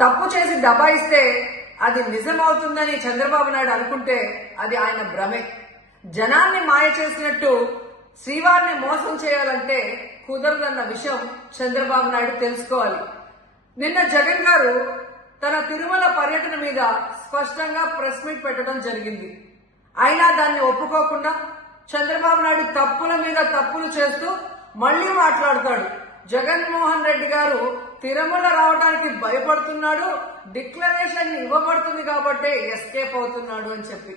తప్పు చేసి దబాయిస్తే అది నిజమవుతుందని చంద్రబాబు నాయుడు అనుకుంటే అది ఆయన భ్రమే. జనాన్ని మాయ చేసినట్టు శ్రీవారిని మోసం చేయాలంటే కుదరదన్న విషయం చంద్రబాబు నాయుడు తెలుసుకోవాలి. నిన్న జగన్ గారు తన తిరుమల పర్యటన మీద స్పష్టంగా ప్రెస్ మీట్ పెట్టడం జరిగింది. అయినా దాన్ని ఒప్పుకోకుండా చంద్రబాబు నాయుడు తప్పుల మీద తప్పులు చేస్తూ మళ్లీ మాట్లాడతాడు. జగన్మోహన్ రెడ్డి గారు తిరుమల రావడానికి భయపడుతున్నాడు, డిక్లరేషన్ ఇవ్వబడుతుంది కాబట్టి ఎస్కేప్ అవుతున్నాడు అని చెప్పి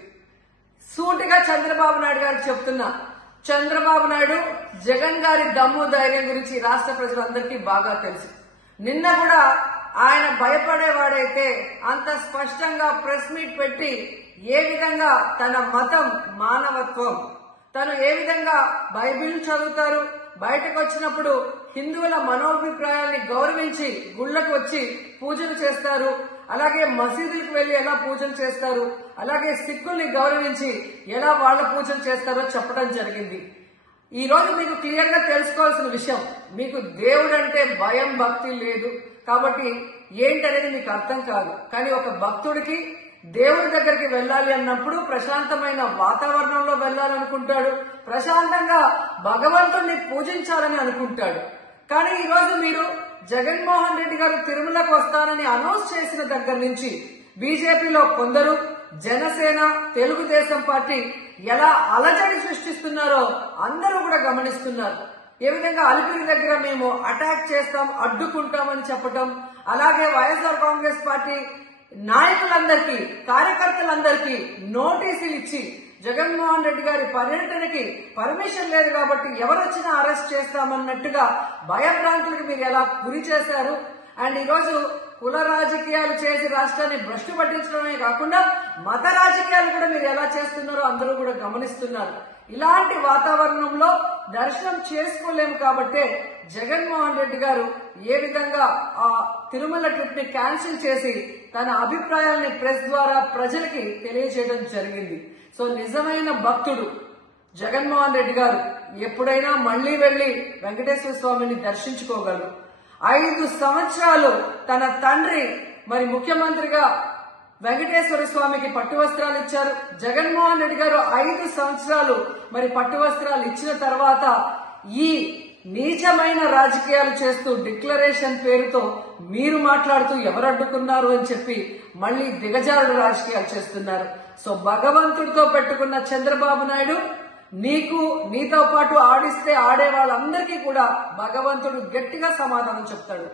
సూటిగా చంద్రబాబు నాయుడు గారికి చెప్తున్నా. చంద్రబాబు నాయుడు జగన్ గారి దమ్ము ధైర్యం గురించి రాష్ట్ర ప్రజలందరికీ బాగా తెలుసు. నిన్న కూడా ఆయన భయపడేవాడైతే అంత స్పష్టంగా ప్రెస్ మీట్ పెట్టి ఏ విధంగా తన మతం మానవత్వం, తను ఏ విధంగా బైబిల్ చదువుతారు, బయటకు వచ్చినప్పుడు హిందువుల మనోభిప్రాయాల్ని గౌరవించి గుళ్లకు వచ్చి పూజలు చేస్తారు, అలాగే మసీదులకు వెళ్లి ఎలా పూజలు చేస్తారు, అలాగే సిక్కుల్ని గౌరవించి ఎలా వాళ్ళ పూజలు చేస్తారో చెప్పడం జరిగింది. ఈ రోజు మీకు క్లియర్ గా తెలుసుకోవాల్సిన విషయం, మీకు దేవుడు అంటే భయం భక్తి లేదు కాబట్టి ఏంటనేది మీకు అర్థం కాదు. కానీ ఒక భక్తుడికి దేవుడి దగ్గరికి వెళ్ళాలి అన్నప్పుడు ప్రశాంతమైన వాతావరణంలో వెళ్ళాలనుకుంటాడు, ప్రశాంతంగా భగవంతుణ్ణి పూజించాలని అనుకుంటాడు. కానీ ఈ రోజు మీరు జగన్మోహన్ రెడ్డి గారు తిరుమలకు వస్తానని అనౌన్స్ చేసిన దగ్గర నుంచి బీజేపీలో కొందరు, జనసేన, తెలుగుదేశం పార్టీ ఎలా అలజడి సృష్టిస్తున్నారో అందరూ కూడా గమనిస్తున్నారు. ఏ విధంగా అలిపిరి దగ్గర మేము అటాక్ చేస్తాం, అడ్డుకుంటామని చెప్పటం, అలాగే వైఎస్ఆర్ కాంగ్రెస్ పార్టీ నాయకులందరికీ, కార్యకర్తలందరికీ నోటీసులు ఇచ్చి జగన్మోహన్ రెడ్డి గారి పర్యటనకి పర్మిషన్ లేదు కాబట్టి ఎవరొచ్చినా అరెస్ట్ చేస్తామన్నట్టుగా భయభ్రాంతులకు మీరు ఎలా గురి చేశారు. అండ్ ఈరోజు కుల రాజకీయాలు చేసి రాష్ట్రాన్ని భ్రష్టు పట్టించడమే కాకుండా మత రాజకీయాలు కూడా మీరు ఎలా చేస్తున్నారో అందరూ కూడా గమనిస్తున్నారు. ఇలాంటి వాతావరణంలో దర్శనం చేసుకోలేము కాబట్టే జగన్మోహన్ రెడ్డి గారు ఏ విధంగా ఆ తిరుమల ట్రిప్ ని క్యాన్సిల్ చేసి తన అభిప్రాయాల్ని ప్రెస్ ద్వారా ప్రజలకి తెలియజేయడం జరిగింది. సో నిజమైన భక్తుడు జగన్మోహన్ రెడ్డి గారు ఎప్పుడైనా మళ్లీ వెళ్లి వెంకటేశ్వర స్వామిని దర్శించుకోగలరు. 5 సంవత్సరాలు తన తండ్రి మరి ముఖ్యమంత్రిగా వెంకటేశ్వర స్వామికి పట్టు వస్త్రాలు ఇచ్చారు. జగన్మోహన్ రెడ్డి గారు 5 సంవత్సరాలు మరి పట్టు వస్త్రాలు ఇచ్చిన తర్వాత ఈ నీచమైన రాజకీయాలు చేస్తూ డిక్లరేషన్ పేరుతో మీరు మాట్లాడుతూ ఎవరు అడ్డుకున్నారు అని చెప్పి మళ్లీ దిగజారుడు రాజకీయాలు చేస్తున్నారు. సో భగవంతుడితో పెట్టుకున్న చంద్రబాబు నాయుడు నీతో పాటు ఆడిస్తే ఆడే వాళ్ళందరికీ కూడా భగవంతుడు గట్టిగా సమాధానం చెప్తాడు.